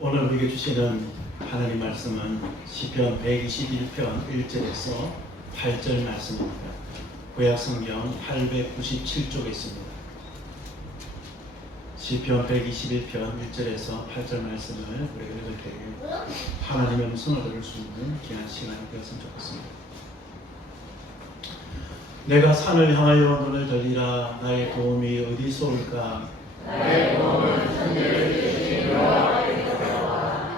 오늘 우리에게 주시는 하나님 말씀은 시편 121편 1절에서 8절 말씀입니다. 구약성경 897쪽에 있습니다. 시편 121편 1절에서 8절 말씀을 우리가 읽을 때에 하나님의 음성을 들을 수 있는 귀한 시간이 되었으면 좋겠습니다. 내가 산을 향하여 눈을 들리라. 나의 도움이 어디서 올까? 나의 도움은 천지를 지으신 여호와께로다.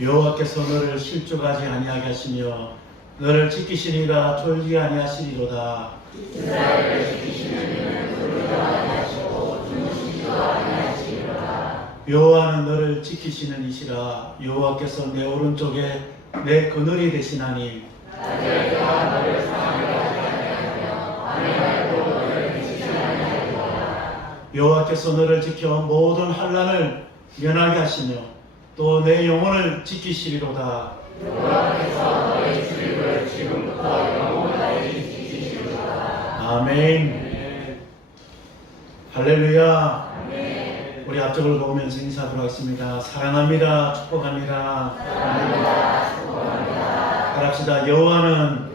여호와께서 너를 실족하지 아니하게 하시며 너를 지키시니라. 졸지 아니하시리로다. 이스라엘을 지키시는 이는 졸지도 아니하시고 주무시지도 아니하시리로다. 여호와는 너를 지키시는 이시라. 여호와께서 내 오른쪽에 내 그늘이 되시나니 낮에 그가 너를 상하게 하지 아니하며 밤에 말고 너를 미치지 아니하리로다. 여호와께서 너를 지켜 모든 환난을 면하게 하시며 또 내 영혼을 지키시리로다. 여호와께서 너의 출입을 지금부터 영원까지 지키시리로다. 아멘. 할렐루야. 아멘. 우리 앞쪽을 보면서 인사하도록 하겠습니다. 사랑합니다. 축복합니다. 사랑합니다. 축복합니다. 따라합시다. 여호와는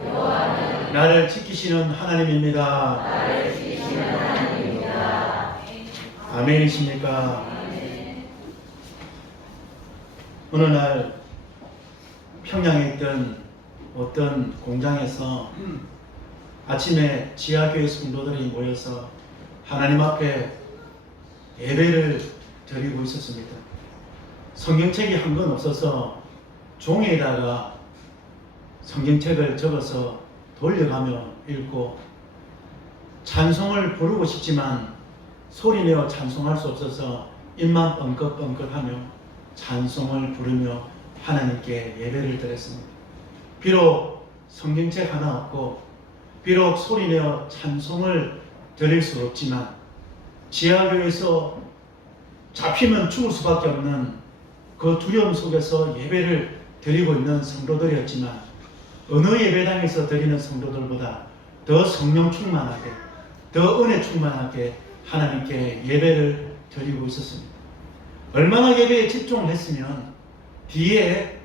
나를 지키시는 하나님입니다. 나를 지키시는 하나님입니다. 아멘이십니까? 어느 날 평양에 있던 어떤 공장에서 아침에 지하교회 성도들이 모여서 하나님 앞에 예배를 드리고 있었습니다. 성경책이 한 권 없어서 종이에다가 성경책을 적어서 돌려가며 읽고 찬송을 부르고 싶지만 소리내어 찬송할 수 없어서 입만 뻥긋뻥긋하며 찬송을 부르며 하나님께 예배를 드렸습니다. 비록 성경책 하나 없고 비록 소리내어 찬송을 드릴 수 없지만 지하교에서 잡히면 죽을 수밖에 없는 그 두려움 속에서 예배를 드리고 있는 성도들이었지만 어느 예배당에서 드리는 성도들보다 더 성령 충만하게 더 은혜 충만하게 하나님께 예배를 드리고 있었습니다. 얼마나 예배에 집중을 했으면 뒤에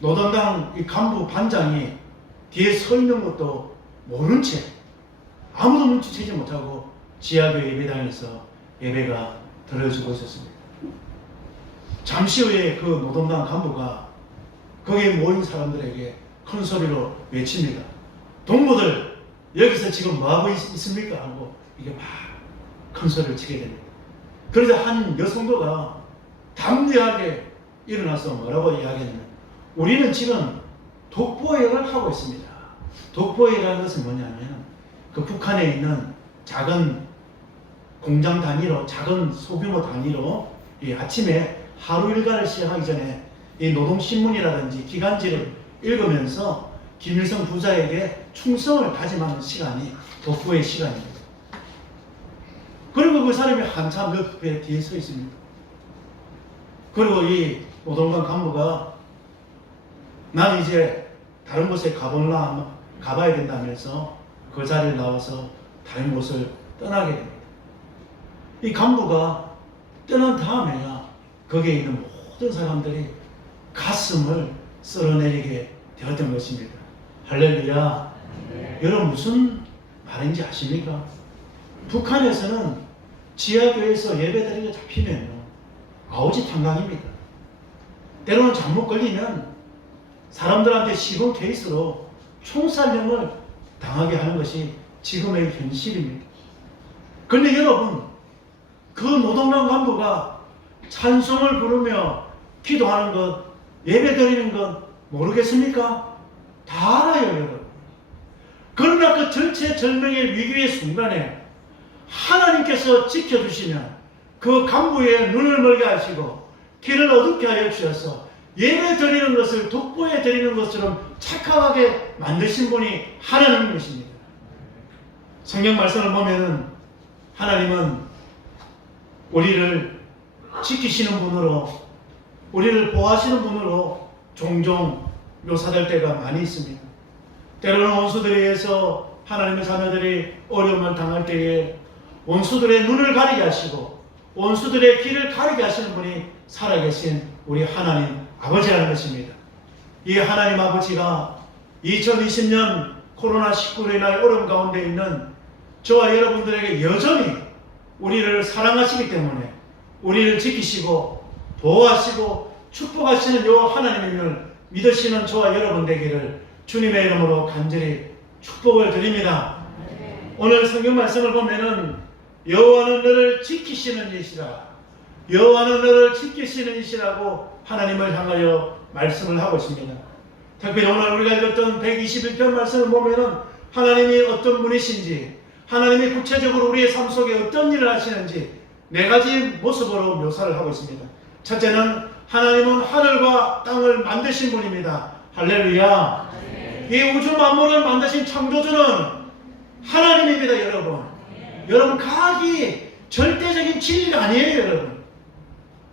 노동당 이 간부 반장이 뒤에 서 있는 것도 모른 채 아무도 눈치채지 못하고 지하교회 예배당에서 예배가 드려지고 있었습니다. 잠시 후에 그 노동당 간부가 거기에 모인 사람들에게 큰 소리로 외칩니다. 동무들 여기서 지금 뭐하고 있습니까? 하고 이게 막 큰 소리를 치게 됩니다. 그래서 한 여성도가 담대하게 일어나서 뭐라고 이야기했냐면 우리는 지금 독보회를 하고 있습니다. 독보회라는 것은 뭐냐면 그 북한에 있는 작은 공장 단위로 작은 소규모 단위로 이 아침에 하루 일과를 시작하기 전에 이 노동신문이라든지 기간지를 읽으면서 김일성 부자에게 충성을 다짐하는 시간이 독보회 시간입니다. 그리고 그 사람이 한참 옆에 뒤에 서 있습니다. 그리고 이 노동당 간부가 난 이제 다른 곳에 가봐야 된다면서 그 자리를 나와서 다른 곳을 떠나게 됩니다. 이 간부가 떠난 다음에야 거기에 있는 모든 사람들이 가슴을 쓸어내리게 되었던 것입니다. 할렐루야. 여러분 무슨 말인지 아십니까? 북한에서는 지하교회에서 예배드리고 잡히면 아우지 탄강입니다. 때로는 잘못 걸리면 사람들한테 시범 케이스로 총살령을 당하게 하는 것이 지금의 현실입니다. 그런데 여러분 그 노동당 간부가 찬송을 부르며 기도하는 것, 예배 드리는 것 모르겠습니까? 다 알아요, 여러분. 그러나 그 절체절명의 위기의 순간에 하나님께서 지켜주시면 그 간부의 눈을 멀게 하시고 길을 어둡게 하여 주셔서 예배 드리는 것을 독보에 드리는 것처럼 착각하게 만드신 분이 하나님인 것입니다. 성경 말씀을 보면 하나님은 우리를 지키시는 분으로 우리를 보호하시는 분으로 종종 묘사될 때가 많이 있습니다. 때로는 원수들에 의해서 하나님의 자녀들이 어려움을 당할 때에 원수들의 눈을 가리게 하시고 원수들의 길을 가리게 하시는 분이 살아계신 우리 하나님 아버지라는 것입니다. 이 하나님 아버지가 2020년 코로나19로 인한 어려움 가운데 있는 저와 여러분들에게 여전히 우리를 사랑하시기 때문에 우리를 지키시고 보호하시고 축복하시는 요 하나님을 믿으시는 저와 여러분 되기를 주님의 이름으로 간절히 축복을 드립니다. 오늘 성경 말씀을 보면은 여호와는 너를 지키시는 이시라, 여호와는 너를 지키시는 이시라고 하나님을 향하여 말씀을 하고 있습니다. 특별히 오늘 우리가 읽었던 121편 말씀을 보면은 하나님이 어떤 분이신지, 하나님이 구체적으로 우리의 삶 속에 어떤 일을 하시는지 네 가지 모습으로 묘사를 하고 있습니다. 첫째는 하나님은 하늘과 땅을 만드신 분입니다. 할렐루야. 이 우주 만물을 만드신 창조주는 하나님입니다. 여러분 과학이 절대적인 진리가 아니에요. 여러분,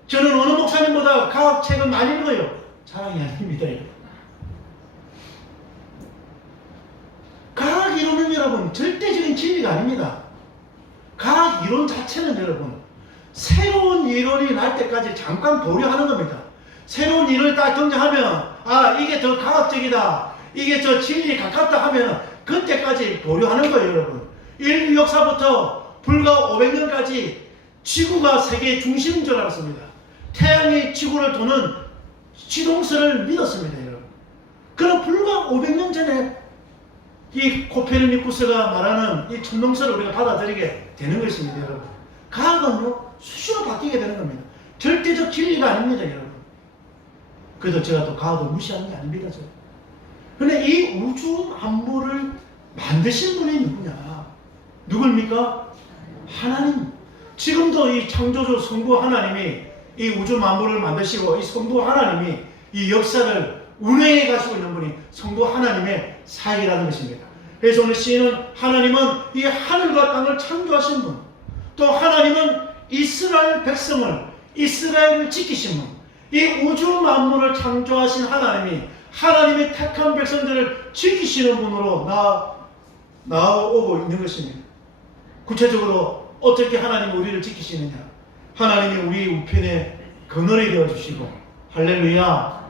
저는 어느 목사님보다 과학책을 많이 읽어요. 자랑이 아닙니다. 과학 이론은 여러분 절대적인 진리가 아닙니다. 과학 이론 자체는 여러분 새로운 이론이 날 때까지 잠깐 보류하는 겁니다. 새로운 이론을 딱 등장하면 이게 더 과학적이다, 이게 저 진리에 가깝다 하면 그때까지 보류하는 거예요. 여러분, 인류 역사부터 불과 500년까지 지구가 세계의 중심인 줄 알았습니다. 태양이 지구를 도는 지동설을 믿었습니다. 여러분, 그럼 불과 500년 전에 이 코페르니쿠스가 말하는 이 천동설을 우리가 받아들이게 되는 것입니다. 여러분, 과학은요 수시로 바뀌게 되는 겁니다. 절대적 진리가 아닙니다. 여러분, 그래도 제가 또 과학을 무시하는 게 아닙니다. 그런데 이 우주 만물을 만드신 분이 누구냐? 누굽니까? 하나님. 지금도 이 창조주 성부 하나님이 이 우주 만물을 만드시고 이 성부 하나님이 이 역사를 운행해 가시고 있는 분이 성부 하나님의 사역이라는 것입니다. 그래서 오늘 시인은 하나님은 이 하늘과 땅을 창조하신 분, 또 하나님은 이스라엘 백성을, 이스라엘을 지키신 분, 이 우주 만물을 창조하신 하나님이 하나님의 택한 백성들을 지키시는 분으로 나오고 있는 것입니다. 구체적으로 어떻게 하나님이 우리를 지키시느냐? 하나님이 우리 우편에 그늘이 되어주시고, 할렐루야,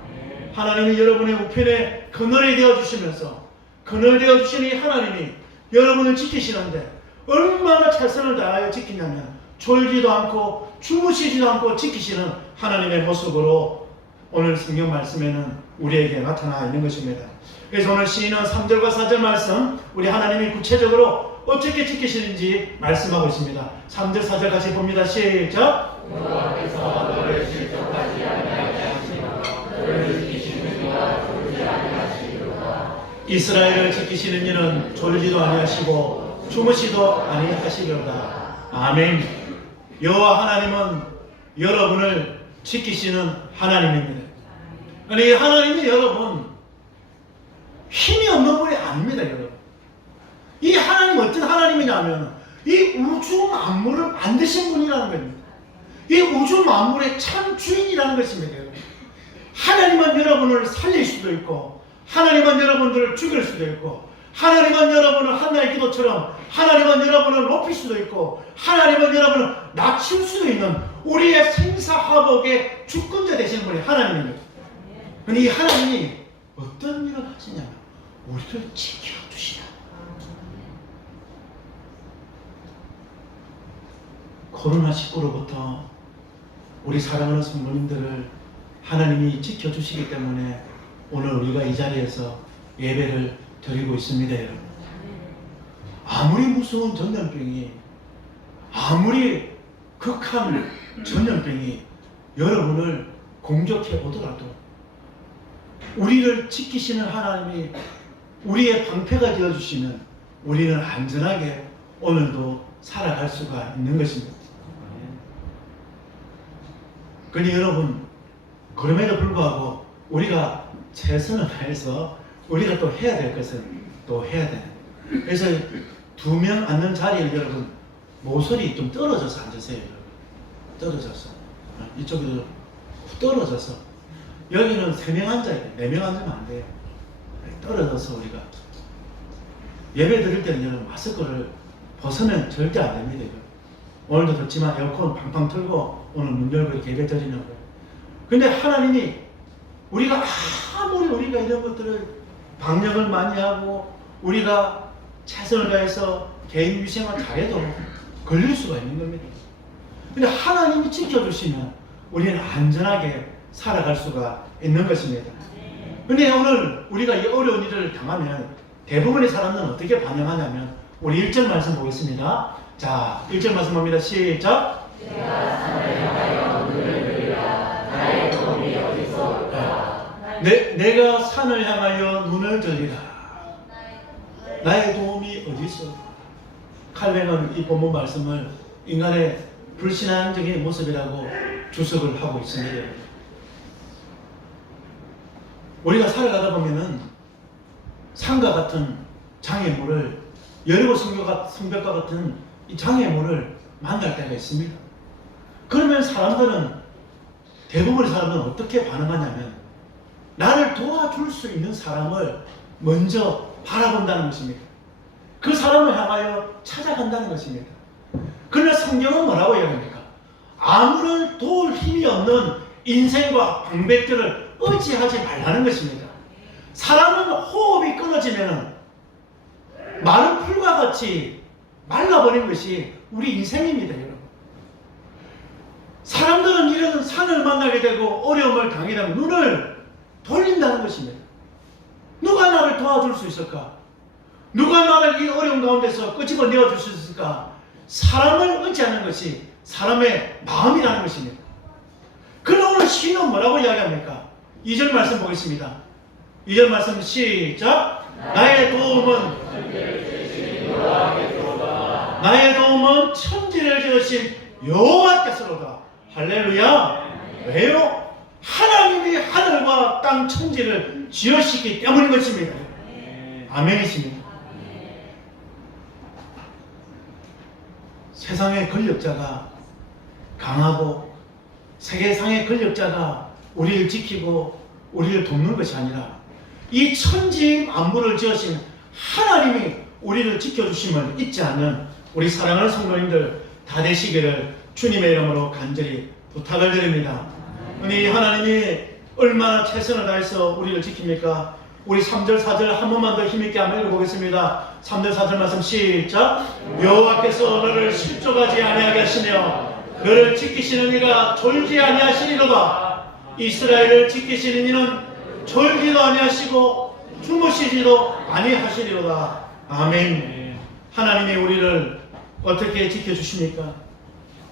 하나님이 여러분의 우편에 그늘이 되어주시면서 그늘 되어주시는 이 하나님이 여러분을 지키시는데 얼마나 최선을 다하여 지키냐면 졸지도 않고 주무시지도 않고 지키시는 하나님의 모습으로 오늘 성경 말씀에는 우리에게 나타나 있는 것입니다. 그래서 오늘 시인은 3절과 4절 말씀, 우리 하나님이 구체적으로 어떻게 지키시는지 말씀하고 있습니다. 3절 4절 같이 봅니다. 시작. 여호와께서 너를 실족하지 아니하시며 너를 지키시는 이가 졸지 아니하시리로다. 이스라엘을 지키시는 이는 졸지도 아니하시고 주무시도 아니하시리로다. 아멘. 여호와 하나님은 여러분을 지키시는 하나님입니다. 아니, 하나님이 여러분 힘이 없는 분이 아닙니다. 여러분, 이 하나님 어떤 하나님이냐면 이 우주 만물을 만드신 분이라는 겁니다. 이 우주 만물의 참 주인이라는 것입니다. 여러분, 하나님은 여러분을 살릴 수도 있고, 하나님은 여러분들을 죽일 수도 있고, 하나님은 여러분을 한나의 기도처럼 하나님은 여러분을 높일 수도 있고, 하나님은 여러분을 낮출 수도 있는 우리의 생사화복의 주권자 되시는 분이 하나님입니다. 그런데 이 하나님이 어떤 일을 하시냐면 우리를 지켜주시라. 코로나19로부터 우리 사랑하는 성도님들을 하나님이 지켜주시기 때문에 오늘 우리가 이 자리에서 예배를 드리고 있습니다. 여러분, 아무리 무서운 전염병이, 아무리 극한 전염병이 여러분을 공격해 오더라도 우리를 지키시는 하나님이 우리의 방패가 되어주시면 우리는 안전하게 오늘도 살아갈 수가 있는 것입니다. 그러니 여러분, 그럼에도 불구하고 우리가 최선을 다해서 우리가 또 해야 될 것은 또 해야 돼요. 그래서 2명 앉는 자리에 여러분 모서리 좀 떨어져서 앉으세요. 여러분, 떨어져서 이쪽에도 떨어져서, 여기는 3명 앉아야 돼요. 4명 앉으면 안 돼요. 떨어져서 우리가 예배 드릴 때는 여러분 마스크를 벗으면 절대 안 됩니다. 오늘도 덥지만 에어컨 팡팡 틀고 오늘 문 열고 이렇게 예배 드리는 거예요. 근데 하나님이 우리가 아무리 우리가 이런 것들을 방역을 많이 하고 우리가 최선을 다해서 개인 위생을 잘해도 걸릴 수가 있는 겁니다. 근데 하나님이 지켜주시면 우리는 안전하게 살아갈 수가 있는 것입니다. 근데 오늘 우리가 이 어려운 일을 당하면 대부분의 사람들은 어떻게 반응하냐면 우리 1절 말씀 보겠습니다. 자, 1절 말씀 봅니다. 시작. 내가 산을 향하여 눈을 들이라 나의 도움이 어디서 올까. 내가 산을 향하여 눈을 들리라. 나의 도움이 어디서 올까. 칼뱅은 이 본문 말씀을 인간의 불신앙적인 모습이라고 주석을 하고 있습니다. 우리가 살아가다 보면은 산과 같은 장애물을 여리고 성벽과 같은 이 장애물을 만날 때가 있습니다. 그러면 대부분의 사람들은 어떻게 반응하냐면 나를 도와줄 수 있는 사람을 먼저 바라본다는 것입니다. 그 사람을 향하여 찾아간다는 것입니다. 그러나 성경은 뭐라고 이야기합니까? 아무런 도울 힘이 없는 인생과 방백들을 의지하지 말라는 것입니다. 사람은 호흡이 끊어지면 마른 풀과 같이 말라버린 것이 우리 인생입니다, 여러분. 사람들은 이런 산을 만나게 되고 어려움을 당하게 되면 눈을 돌린다는 것입니다. 누가 나를 도와줄 수 있을까? 누가 나를 이 어려운 가운데서 끄집어 내어줄 수 있을까? 사람을 의지하는 것이 사람의 마음이라는 것입니다. 그러나 오늘 시인은 뭐라고 이야기합니까? 2절 말씀 보겠습니다. 2절 말씀 시작. 나의 도움은 천지를 지으신 여호와께서로다. 할렐루야. 왜요? 하나님이 하늘과 땅 천지를 지으시기 때문인 것입니다. 아멘이십니다. 세상의 권력자가 강하고 세계상의 권력자가 우리를 지키고 우리를 돕는 것이 아니라 이 천지 만물을 지으신 하나님이 우리를 지켜주심을 잊지 않는 우리 사랑하는 성도님들 다 되시기를 주님의 이름으로 간절히 부탁을 드립니다. 우리 하나님이 얼마나 최선을 다해서 우리를 지킵니까? 우리 3절 4절 한 번만 더 힘있게 한번 읽어보겠습니다. 3절 4절 말씀 시작. 여호와께서 너를 실족하지 아니하게 하시며 너를 지키시는 이가 졸지 아니하시리로다. 이스라엘을 지키시는 이는 졸지도 아니하시고 주무시지도 아니하시리로다. 아멘. 하나님이 우리를 어떻게 지켜주십니까?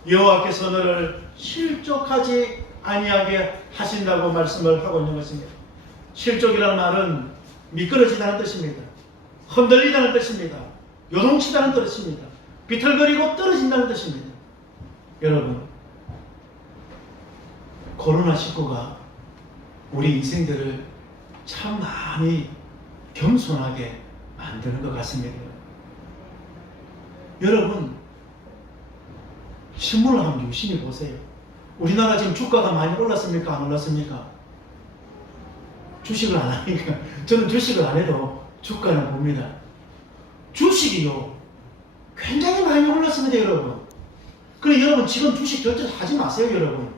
여호와께서 너를 실족하지 아니하게 하신다고 말씀을 하고 있는 것입니다. 실족이라는 말은 미끄러지다는 뜻입니다. 흔들리다는 뜻입니다. 요동치다는 뜻입니다. 비틀거리고 떨어진다는 뜻입니다. 여러분, 코로나19가 우리 인생들을 참 많이 겸손하게 만드는 것 같습니다. 여러분, 신문을 한번 유심히 보세요. 우리나라 지금 주가가 많이 올랐습니까? 안 올랐습니까? 주식을 안 하니까 저는 주식을 안 해도 주가는 봅니다. 주식이요 굉장히 많이 올랐습니다, 여러분. 그래 여러분 지금 주식 절대 하지 마세요, 여러분.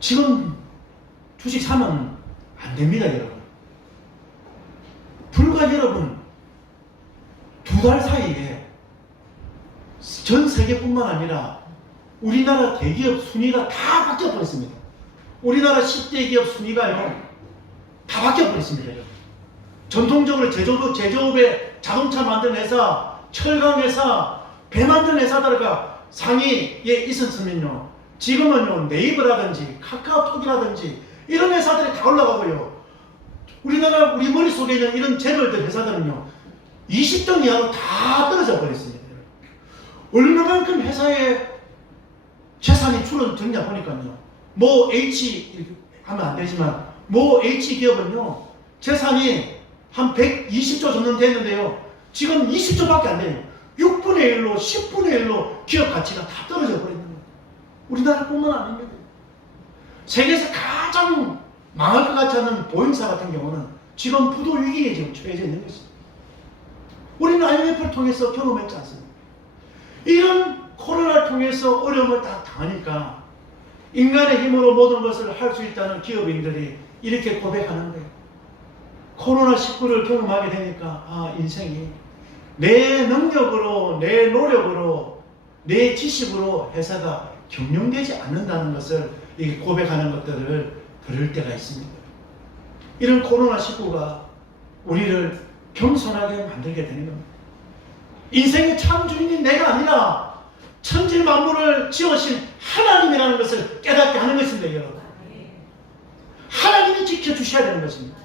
지금 주식 사면 안 됩니다, 여러분. 불과 여러분 2달 사이에 전 세계뿐만 아니라 우리나라 대기업 순위가 다 바뀌어버렸습니다. 우리나라 10대 기업 순위가요 다 바뀌어버렸습니다. 전통적으로 제조업에 자동차 만드는 회사, 철강 회사, 배 만드는 회사들과 상위에 있었으면요 지금은요 네이버라든지 카카오톡이라든지 이런 회사들이 다 올라가고요 우리 머릿속에 있는 이런 재벌들 회사들은요 20등 이하로 다 떨어져 버렸습니다. 얼마만큼 회사의 재산이 줄어드냐 보니까요 뭐 H 하면 안 되지만 뭐 H 기업은요 재산이 한 120조 정도 됐는데요 지금 20조밖에 안 돼요. 6분의 1로 10분의 1로 기업 가치가 다 떨어져 버리는 거예요. 우리나라뿐만 아닙니다. 세계에서 가장 망할 것 같지 않은 보잉사 같은 경우는 지금 부도 위기에 지금 처해져 있는 것입니다. 우리는 IMF를 통해서 경험했지 않습니까? 이런 코로나를 통해서 어려움을 딱 당하니까 인간의 힘으로 모든 것을 할 수 있다는 기업인들이 이렇게 고백하는 거예요. 코로나19를 경험하게 되니까 인생이 내 능력으로, 내 노력으로, 내 지식으로 회사가 경영되지 않는다는 것을 이렇게 고백하는 것들을 들을 때가 있습니다. 이런 코로나19가 우리를 겸손하게 만들게 되는 겁니다. 인생의 참 주인이 내가 아니라 천지 만물을 지으신 하나님이라는 것을 깨닫게 하는 것입니다, 여러분. 하나님이 지켜주셔야 되는 것입니다.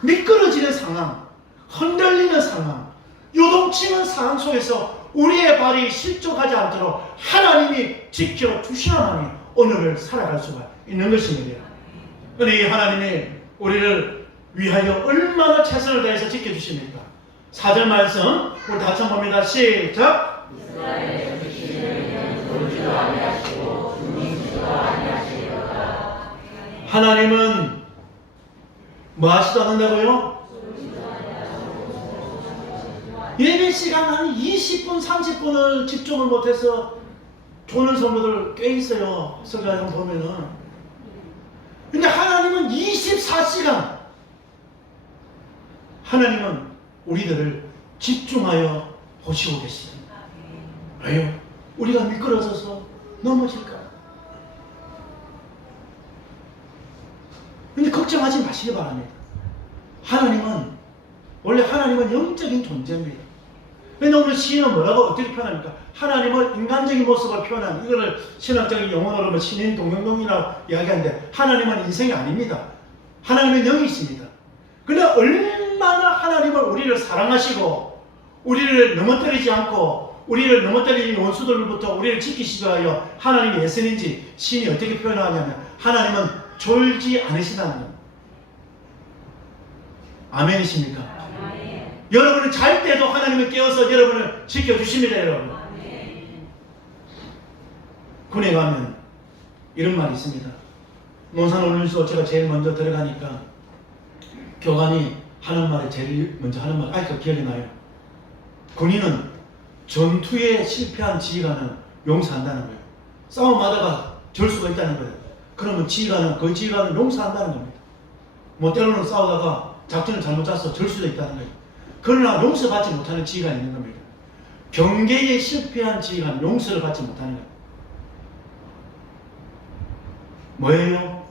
미끄러지는 상황, 흔들리는 상황, 요동치는 상황 속에서 우리의 발이 실족하지 않도록 하나님이 지켜주셔야만이 오늘을 살아갈 수가 있는 것입니다. 그런데 이 하나님이 우리를 위하여 얼마나 최선을 다해서 지켜주십니까? 4절 말씀 우리 다 같이 봅니다. 시작. 이스라엘의 지키시는 돌지도 아니하시고 죽이지도 아니하시리로다. 하나님은 뭐 하시도 않는다고요? 예배 시간 한 20분, 30분을 집중을 못해서 조는 성도들 꽤 있어요. 설교하는 보면은. 근데 하나님은 24시간 하나님은 우리들을 집중하여 보시고 계십니다. 왜요? 우리가 미끄러져서 넘어질까? 근데 걱정하지 마시기 바랍니다. 원래 하나님은 영적인 존재입니다. 근데 오늘 시인은 뭐라고 어떻게 표현합니까? 하나님을 인간적인 모습을 표현한, 이거를 신학적인 용어로 뭐 신인 동영동이라고 이야기하는데, 하나님은 인생이 아닙니다. 하나님은 영이십니다. 그런데 얼마나 하나님을 우리를 사랑하시고 우리를 넘어뜨리지 않고 우리를 넘어뜨리는 원수들로부터 우리를 지키시기 위하여 하나님이 애쓰는지 시인이 어떻게 표현하냐면, 하나님은 졸지 않으시다는 겁니다. 아멘이십니까? 여러분은 잘 때도 하나님은 깨어서 여러분을 지켜주십니다, 여러분. 군에 가면 이런 말이 있습니다. 논산훈련소 제가 제일 먼저 들어가니까 교관이 하는 말에 제일 먼저 하는 말, 아직도 기억이 나요. 군인은 전투에 실패한 지휘관은 용서한다는 거예요. 싸움하다가 질 수가 있다는 거예요. 그러면 그 지휘관은 용서한다는 겁니다. 뭐 때로는 싸우다가 작전을 잘못 짜서 질 수도 있다는 거예요. 그러나 용서받지 못하는 지휘관이 있는 겁니다. 경계에 실패한 지휘관은 용서를 받지 못하는 거예요. 뭐예요?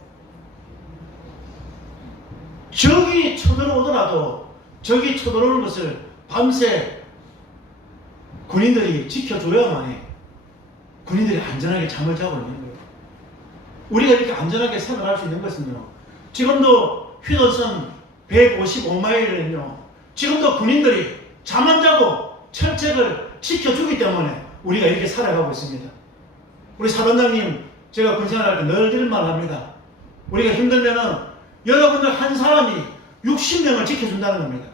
적이 쳐들어오더라도 적이 쳐들어오는 것을 밤새 군인들이 지켜줘야만 해. 군인들이 안전하게 잠을 자고 있는 거예요. 우리가 이렇게 안전하게 생활할 수 있는 것은요, 지금도 휴전선 155마일은요, 지금도 군인들이 잠 안 자고 철책을 지켜주기 때문에 우리가 이렇게 살아가고 있습니다. 우리 사단장님, 제가 군생활할 때 늘 이런 말 합니다. 우리가 힘들면은 여러분들 한 사람이 60명을 지켜준다는 겁니다.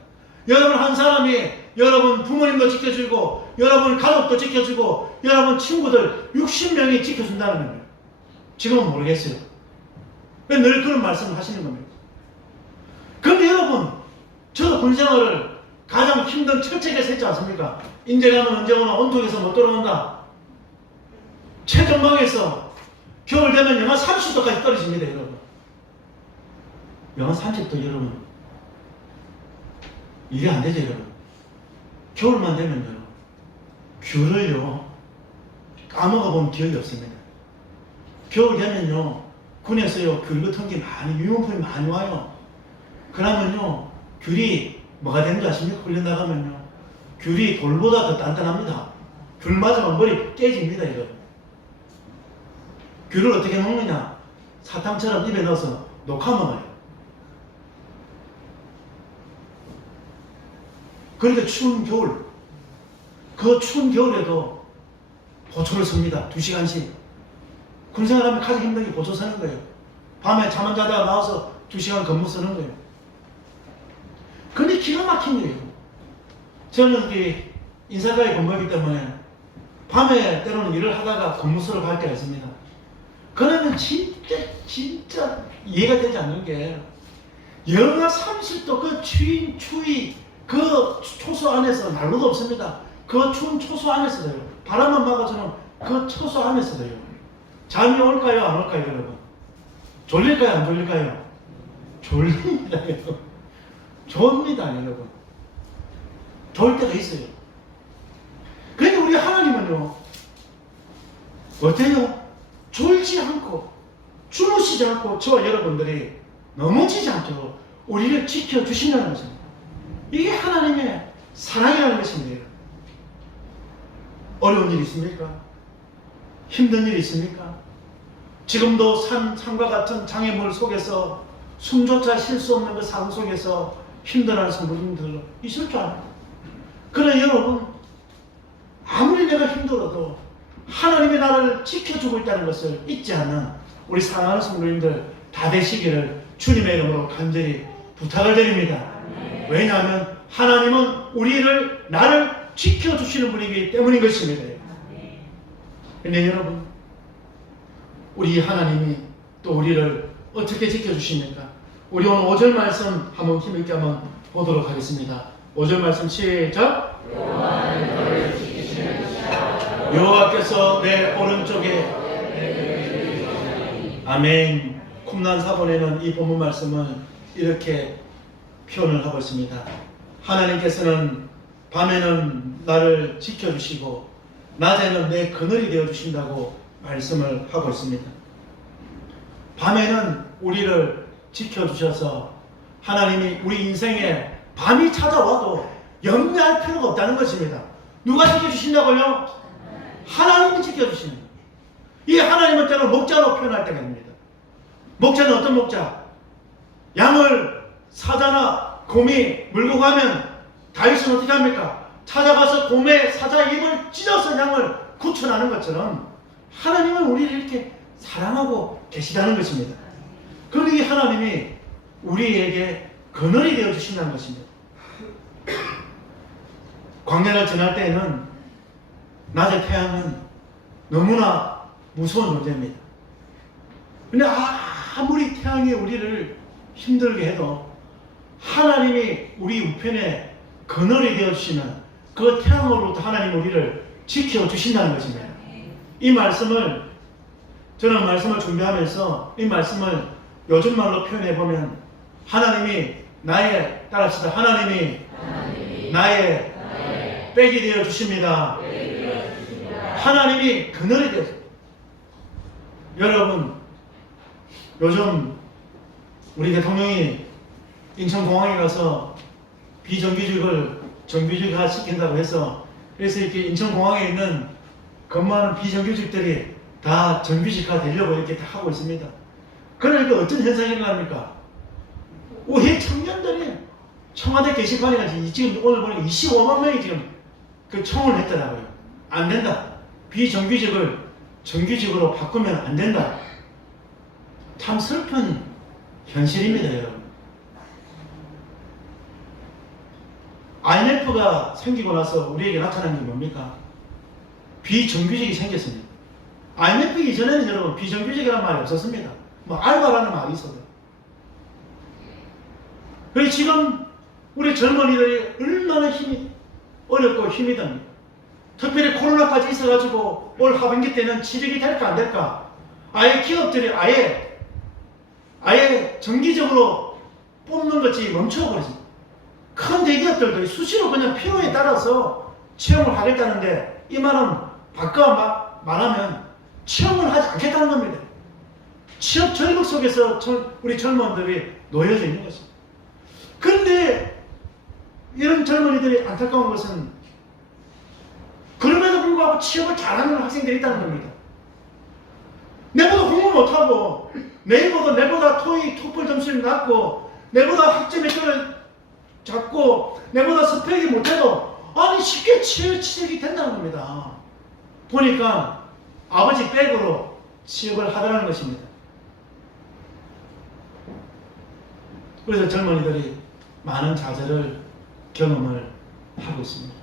여러분 한 사람이 여러분 부모님도 지켜주고 여러분 가족도 지켜주고 여러분 친구들 60명이 지켜준다는 겁니다. 지금은 모르겠어요. 왜 늘 그런 말씀을 하시는 겁니다. 그런데 여러분, 저도 군생활을 가장 힘든 철책에서 했지 않습니까? 인제 가면 언제 오나, 온통에서 못 돌아온다. 최전방에서 겨울 되면 영하 30도까지 떨어집니다, 여러분. 영하 30도, 여러분. 이게 안 되죠, 여러분. 겨울만 되면요, 귤을요, 까먹어본 기억이 없습니다. 겨울 되면요, 군에서요, 귤 같은 게 많이, 유용품이 많이 와요. 그러면요, 귤이 뭐가 되는 줄 아십니까? 훈련 나가면요, 귤이 돌보다 더 단단합니다. 귤 맞으면 머리 깨집니다, 이거. 귤을 어떻게 먹느냐? 사탕처럼 입에 넣어서 녹아 먹어요. 그러니까 추운 겨울, 그 추운 겨울에도 보초를 섭니다. 2시간씩. 군생활하면 가장 힘든 게 보초 서는 거예요. 밤에 잠 안 자다가 나와서 2시간 근무 쓰는 거예요. 근데 기가 막힌 거예요. 저는 이게 인사가에 근무하기 때문에 밤에 때로는 일을 하다가 근무소를 갈 때가 있습니다. 그러면 진짜 이해가 되지 않는 게, 영하 30도 그 추위 그 초소 안에서 난로도 없습니다. 그 추운 초소 안에서요, 바람만 막아주는 그 초소하면서도요. 잠이 올까요? 안 올까요, 여러분? 졸릴까요? 안 졸릴까요? 졸립니다, 여러분. 졸립니다, 여러분. 졸 때가 있어요. 그러니까 우리 하나님은요, 어때요? 졸지 않고, 주무시지 않고, 저와 여러분들이 넘어지지 않도록 우리를 지켜주신다는 것입니다. 이게 하나님의 사랑이라는 것입니다. 어려운 일 있습니까? 힘든 일 있습니까? 지금도 산과 같은 장애물 속에서 숨조차 쉴 수 없는 그 삶 속에서 힘들어하는 성도님들 있을 줄 압니다. 그러나 여러분, 아무리 내가 힘들어도 하나님이 나를 지켜주고 있다는 것을 잊지 않는 우리 사랑하는 성도님들 다 되시기를 주님의 이름으로 간절히 부탁을 드립니다. 왜냐하면 하나님은 나를 지켜주시는 분이기 때문인 것입니다. 그런데 여러분, 우리 하나님이 또 우리를 어떻게 지켜주십니까? 우리 오늘 5절 말씀 한번 힘있게 한번 보도록 하겠습니다. 5절 말씀 시작. 여호와께서 내 오른쪽에 아멘. 쿰난 사본에는 이 본문 말씀을 이렇게 표현을 하고 있습니다. 하나님께서는 밤에는 나를 지켜주시고 낮에는 내 그늘이 되어주신다고 말씀을 하고 있습니다. 밤에는 우리를 지켜주셔서 하나님이 우리 인생에 밤이 찾아와도 염려할 필요가 없다는 것입니다. 누가 지켜주신다고요? 하나님이 지켜주시는 거예요. 이 하나님은 때로 목자로 표현할 때가 있습니다. 목자는 어떤 목자? 양을 사자나 곰이 물고 가면 다윗은 어떻게 합니까? 찾아가서 곰의 사자 입을 찢어서 양을 구출하는 것처럼 하나님은 우리를 이렇게 사랑하고 계시다는 것입니다. 그런데 이 하나님이 우리에게 그늘이 되어 주신다는 것입니다. 광야를 지날 때에는 낮의 태양은 너무나 무서운 존재입니다. 근데 아무리 태양이 우리를 힘들게 해도 하나님이 우리 우편에 그늘이 되어 주시는 그 태양으로부터 하나님 우리를 지켜주신다는 것입니다. 이 말씀을 저는 말씀을 준비하면서 이 말씀을 요즘 말로 표현해 보면 하나님이 따라합시다. 하나님이 나의 백이 되어 주십니다. 하나님이 그늘이 되어 주십니다. 여러분, 요즘 우리 대통령이 인천공항에 가서 비정규직을 정규직화 시킨다고 해서 그래서 이렇게 인천공항에 있는 근무하는 비정규직들이 다 정규직화 되려고 이렇게 다 하고 있습니다. 그러니까 어떤 현상이 일어납니까? 우리 청년들이 청와대 게시판에 지금 오늘 보니까 25만 명이 지금 그 청을 했더라고요. 안 된다. 비정규직을 정규직으로 바꾸면 안 된다. 참 슬픈 현실입니다, 여러분. IMF가 생기고 나서 우리에게 나타난 게 뭡니까? 비정규직이 생겼습니다. IMF 이전에는 여러분 비정규직이라는 말이 없었습니다. 뭐 알바라는 말이 있어도. 그래서 지금 우리 젊은이들이 얼마나 힘이 어렵고 힘이 듭니다. 특별히 코로나까지 있어가지고 올 하반기 때는 취직이 될까 안 될까? 아예 기업들이 아예 정기적으로 뽑는 것이 멈춰버렸습니다. 큰 대기업들도 수시로 그냥 필요에 따라서 채용을 하겠다는데 이 말은 바꿔 말하면 채용을 하지 않겠다는 겁니다. 취업 절벽 속에서 우리 젊은이들이 놓여져 있는 것입니다. 그런데 이런 젊은이들이 안타까운 것은 그럼에도 불구하고 취업을 잘하는 학생들이 있다는 겁니다. 내보다 공부 못하고 내보다 토익, 토플 점수를 낮고 내보다 학점의 줄을 작고 내보다 스펙이 못해도 아니 쉽게 취직이 된다는 겁니다. 보니까 아버지 백으로 취업을 하더라는 것입니다. 그래서 젊은이들이 많은 좌절을 경험을 하고 있습니다.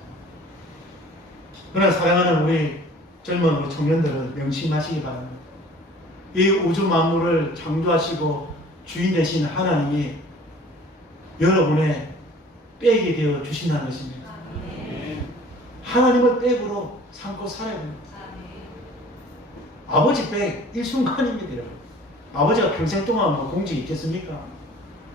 그러나 사랑하는 우리 젊은 우리 청년들을 명심하시기 바랍니다. 이 우주 만물을 창조하시고 주인 되신 하나님이 여러분의 백이 되어 주신다는 것입니다. 하나님을 백으로 삼고 살아야 됩니다. 아버지 백 일순간입니다. 여러분. 아버지가 평생 동안 뭐 공직이 있겠습니까?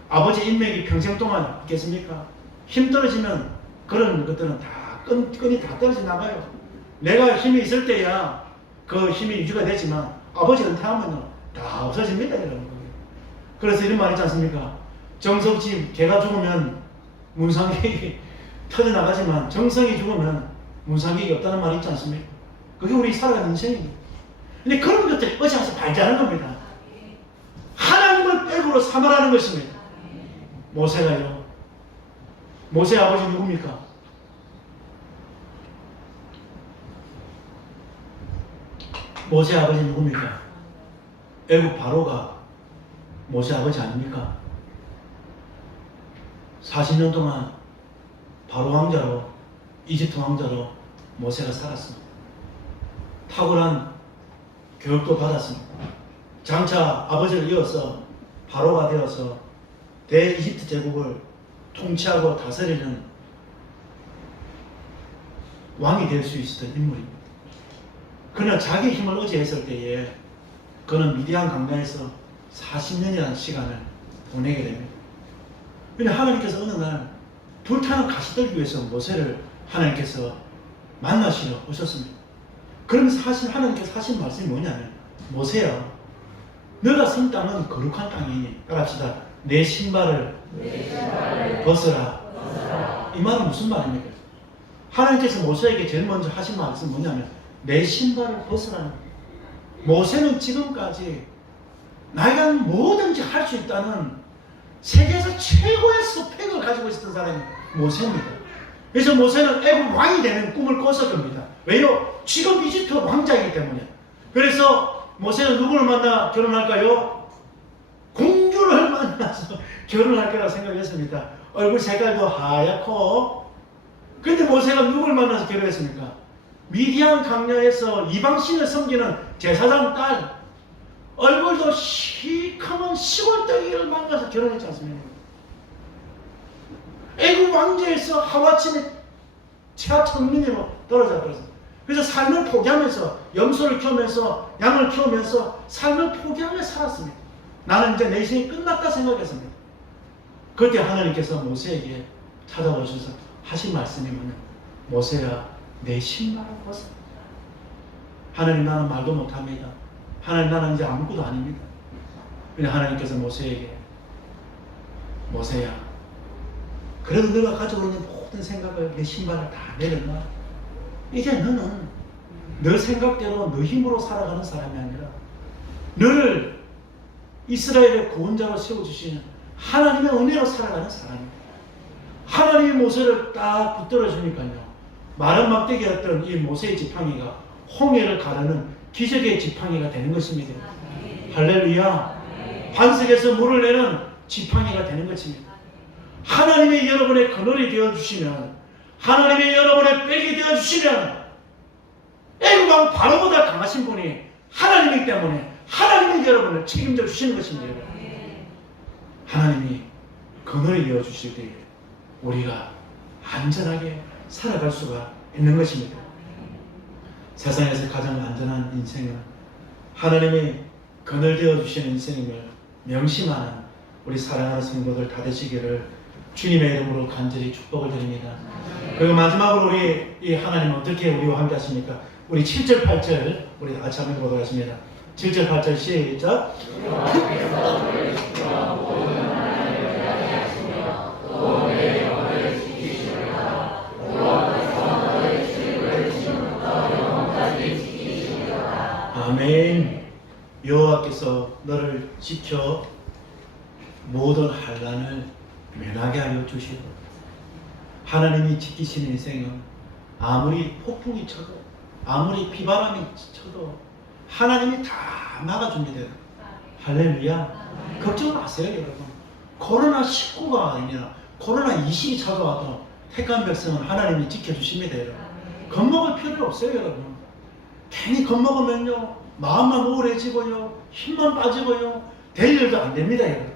아버지 인맥이 평생 동안 있겠습니까? 힘 떨어지면 그런 것들은 다 끈이 다 떨어져 나가요. 내가 힘이 있을 때야 그 힘이 유지가 되지만 아버지 은퇴하면요 다 없어집니다. 여러분. 그래서 이런 말 있지 않습니까? 정석집 개가 죽으면 문상객이 터져나가지만 정성이 죽으면 문상객이 없다는 말이 있지 않습니까? 그게 우리 살아가는 인생입니다. 근데 그런 것들이 어찌하서 발전하는 겁니다. 하나님을 백으로 삼으라는 것입니다. 모세가요. 모세 아버지 누굽니까? 모세 아버지 누굽니까? 애굽 바로가 모세 아버지 아닙니까? 40년 동안 바로 왕자로 이집트 왕자로 모세가 살았습니다. 탁월한 교육도 받았습니다. 장차 아버지를 이어서 바로가 되어서 대이집트 제국을 통치하고 다스리는 왕이 될 수 있었던 인물입니다. 그러나 자기 힘을 의지했을 때에 그는 미디안 강단에서 40년이라는 시간을 보내게 됩니다. 그런데 하나님께서 어느 날 불타는 가시들 위해서 모세를 하나님께서 만나시러 오셨습니다. 그러면서 하나님께서 하신 말씀이 뭐냐면 모세야 너가 선 땅은 거룩한 땅이니 따라합시다. 내 신발을 벗어라. 이 말은 무슨 말입니까? 하나님께서 모세에게 제일 먼저 하신 말씀은 뭐냐면 내 신발을 벗으라는. 모세는 지금까지 나이가 뭐든지 할 수 있다는 세계에서 최고의 스펙을 가지고 있었던 사람이 모세입니다. 그래서 모세는 애굽 왕이 되는 꿈을 꿨을 겁니다. 왜요? 지금 이집트 왕자이기 때문에. 그래서 모세는 누구를 만나 결혼할까요? 공주를 만나서 결혼할 거라 생각했습니다. 얼굴 색깔도 하얗고. 근데 모세가 누구를 만나서 결혼했습니까? 미디안 강야에서 이방신을 섬기는 제사장 딸, 얼굴도 시커먼 시골덩이를 만나서 결혼했지 않습니까? 애굽 왕조에서 하루아침에 최하천민으로 떨어져 버렸습니다. 그래서 삶을 포기하면서 염소를 키우면서 양을 키우면서 삶을 포기하며 살았습니다. 나는 이제 내 인생이 끝났다 생각했습니다. 그때 하나님께서 모세에게 찾아오셔서 하신 말씀이 뭐냐? 모세야 내 신발을 벗어. 하나님 나는 말도 못합니다. 하나님 나는 이제 아무것도 아닙니다. 근데 하나님께서 모세에게 모세야 그래도 너가 가지고 있는 모든 생각을 내 신발을 다 내려놔. 이제 너는 너 생각대로 너 힘으로 살아가는 사람이 아니라 너를 이스라엘의 구원자로 세워주시는 하나님의 은혜로 살아가는 사람이야. 하나님의 모세를 딱 붙들어 주니까요. 마른 막대기였던 이 모세의 지팡이가 홍해를 가르는 기적의 지팡이가 되는 것입니다. 할렐루야. 반석에서 물을 내는 지팡이가 되는 것입니다. 하나님의 여러분의 그늘이 되어주시면, 하나님의 여러분의 백이 되어주시면, 애굽왕 바로보다 강하신 분이 하나님이기 때문에 하나님이 여러분을 책임져 주시는 것입니다. 하나님이 그늘이 되어주실 때에 우리가 안전하게 살아갈 수가 있는 것입니다. 세상에서 가장 안전한 인생은 하나님이 그늘 되어주시는 인생임을 명심하는 우리 사랑하는 성도들 다 되시기를 주님의 이름으로 간절히 축복을 드립니다. 그리고 마지막으로 우리 이 하나님은 어떻게 우리와 함께 하십니까? 우리 7절 8절 우리 같이 한번 보도록 하겠습니다. 7절 8절 시작. 아멘. 여호와께서 너를 지켜 모든 환난을 면하게 하여 주시고, 하나님이 지키시는 인생은 아무리 폭풍이 쳐도 아무리 비바람이 쳐도 하나님이 다 막아줍니다. 할렐루야. 걱정 마세요 여러분. 코로나19가 아니라 코로나20이 찾아와도 택한 백성은 하나님이 지켜주십니다. 여러분. 겁먹을 필요 없어요 여러분. 괜히 겁먹으면요 마음만 우울해지고요 힘만 빠지고요 될 일도 안 됩니다. 여러분.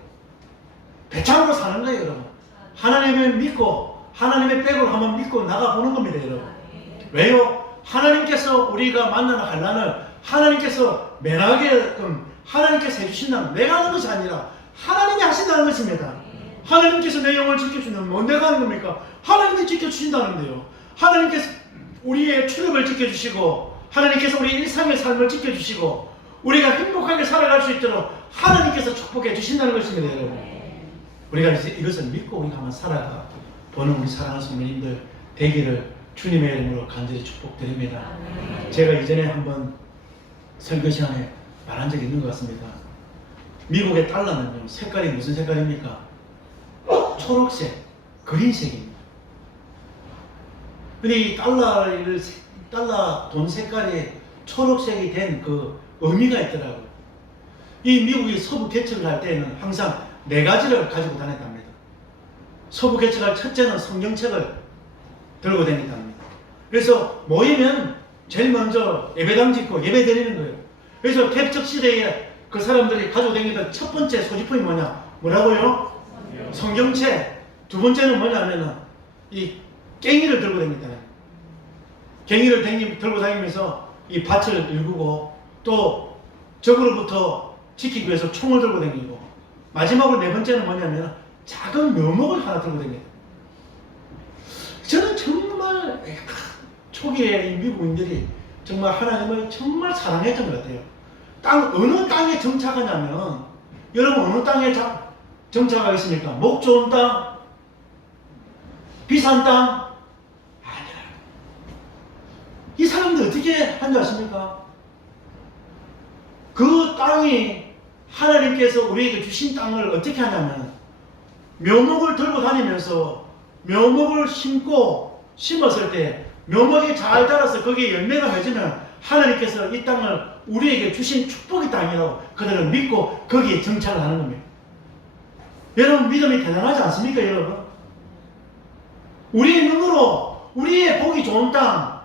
배짱으로 사는 거예요 여러분. 하나님을 믿고 하나님의 백을 한번 믿고 나가보는 겁니다 여러분. 왜요? 하나님께서 우리가 만나는 환난을 하나님께서 면하게끔 하나님께서 해주신다는, 내가 하는 것이 아니라 하나님이 하신다는 것입니다. 하나님께서 내 영혼을 지켜주신다면 뭐 내가 하는 겁니까? 하나님이 지켜주신다는데요. 하나님께서 우리의 출입을 지켜주시고 하나님께서 우리 일상의 삶을 지켜주시고 우리가 행복하게 살아갈 수 있도록 하나님께서 축복해 주신다는 것입니다. 여러분, 우리가 이것을 믿고 우리가 한번 살아가 보는 우리 사랑하는 성도님들 되기를 주님의 이름으로 간절히 축복드립니다. 제가 이전에 한번 설교 시간에 말한 적이 있는 것 같습니다. 미국의 달러는요, 색깔이 무슨 색깔입니까? 초록색, 그린색입니다. 근데 이 달러 돈 색깔이 초록색이 된 그 의미가 있더라고요. 이 미국이 서부 개척을 할 때는 항상 4가지를 가지고 다녔답니다. 서부 개척할 첫째는 성경책을 들고 다녔답니다. 그래서 모이면 제일 먼저 예배당 짓고 예배 드리는 거예요. 그래서 개척 시대에 그 사람들이 가지고 다니던 첫 번째 소지품이 뭐라고요? 성경책. 두 번째는 뭐냐면은 이 괭이를 들고 다닙니다. 괭이를 들고 다니면서 이 밭을 일구고 또 적으로부터 지키기 위해서 총을 들고 다니고, 마지막으로 4번째는 뭐냐면 작은 묘목을 하나 들고 다닙니다. 저는 정말 초기에 이 미국인들이 정말 하나님을 정말 사랑했던 것 같아요. 어느 땅에 정착하냐면, 여러분 어느 땅에 정착하겠습니까? 목 좋은 땅? 비싼 땅? 아니야. 이 사람들 어떻게 한 줄 아십니까? 그 땅이 하나님께서 우리에게 주신 땅을 어떻게 하냐면 묘목을 들고 다니면서 묘목을 심었을 때 묘목이 잘 자라서 거기에 열매가 맺으면 하나님께서 이 땅을 우리에게 주신 축복의 땅이라고 그들은 믿고 거기에 정착을 하는 겁니다. 여러분, 믿음이 대단하지 않습니까? 여러분, 우리의 눈으로 우리의 보기 좋은 땅,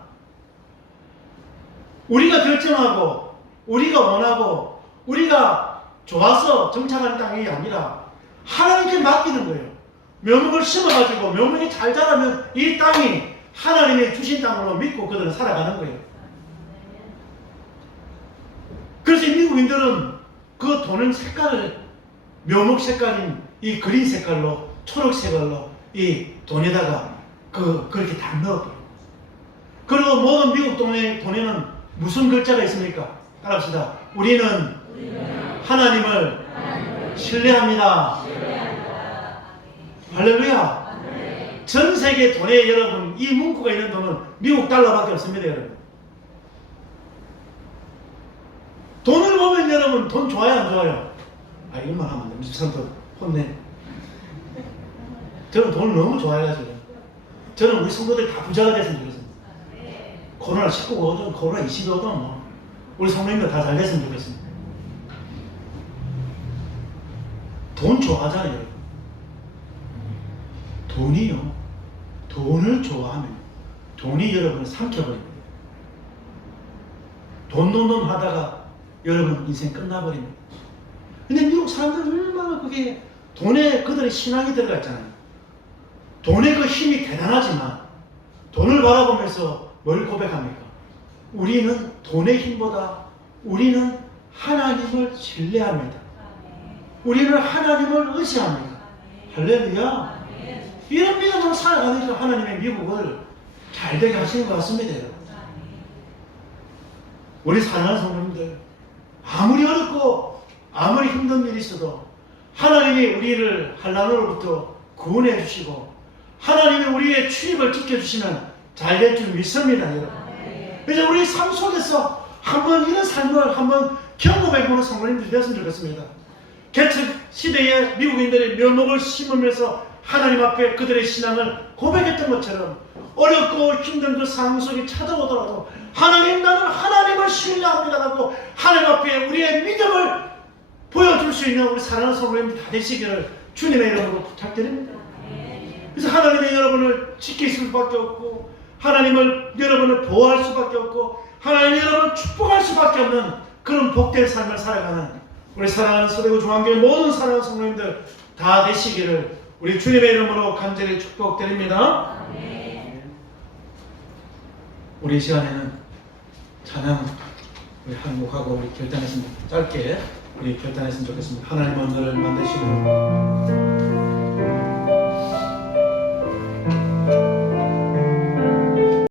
우리가 결정하고 우리가 원하고 우리가 좋아서 정착하는 땅이 아니라 하나님께 맡기는 거예요. 묘목을 심어가지고 묘목이 잘 자라면 이 땅이 하나님이 주신 땅으로 믿고 그들은 살아가는 거예요. 그래서 미국인들은 그 도는 색깔을 묘목 색깔인 이 그린 색깔로, 초록 색깔로 이 돈에다가 그렇게 다 넣어버려요. 그리고 모든 미국 돈에는 무슨 글자가 있습니까? 따라합시다. 우리는 하나님을 신뢰합니다. 할렐루야. 전 세계 돈에 여러분, 이 문구가 있는 돈은 미국 달러밖에 없습니다. 여러분, 돈을 보면 여러분, 돈 좋아요 안 좋아요? 이것만 하면 안 돼. 무슨 사람도 혼내. 저는 돈을 너무 좋아해가지고 저는 우리 성도들 다 부자가 됐으면 좋겠습니다. 코로나 19가 오든 코로나 20이 오든 뭐 우리 성도님들 다 잘 됐으면 좋겠습니다. 돈 좋아하잖아요. 여러분. 돈이요, 돈을 좋아하면 돈이 여러분을 삼켜버립니다. 돈 하다가 여러분 인생 끝나버립니다. 근데 미국 사람들은 얼마나 그게 돈에 그들의 신앙이 들어가 있잖아요. 돈의 그 힘이 대단하지만 돈을 바라보면서 뭘 고백합니까? 우리는 돈의 힘보다 우리는 하나님을 신뢰합니다. 우리는 하나님을 의지합니다. 할렐루야. 이런 믿음으로 살아가니까 하나님의 미국을 잘 되게 하시는 것 같습니다. 여러분. 우리 사랑하는 성도님들, 아무리 어렵고 아무리 힘든 일이 있어도 하나님이 우리를 환난으로부터 구원해 주시고 하나님이 우리의 출입을 지켜주시면 잘 될 줄 믿습니다. 여러분. 그래서 우리 삶 속에서 한번 이런 삶을 한번 경험해보는 성도님들이 되었으면 좋겠습니다. 개척 시대에 미국인들이 묘목을 심으면서 하나님 앞에 그들의 신앙을 고백했던 것처럼 어렵고 힘든 그 상황 속에 찾아오더라도 하나님, 나는 하나님을 신뢰합니다라고 하나님 앞에 우리의 믿음을 보여줄 수 있는 우리 사랑하는 성도님들 다 되시기를 주님의 이름으로 부탁드립니다. 그래서 하나님의 여러분을 지킬 수밖에 없고 하나님을 여러분을 보호할 수밖에 없고 하나님 여러분을 축복할 수밖에 없는 그런 복된 삶을 살아가는 우리 사랑하는 서대구 중앙교회 모든 사랑하는 성도님들 다 되시기를 우리 주님의 이름으로 간절히 축복드립니다. 우리 이 시간에는 찬양 우리 한곡하고 우리 결단했으면 짧게 우리 결단했으면 좋겠습니다. 하나님 오늘 만드시고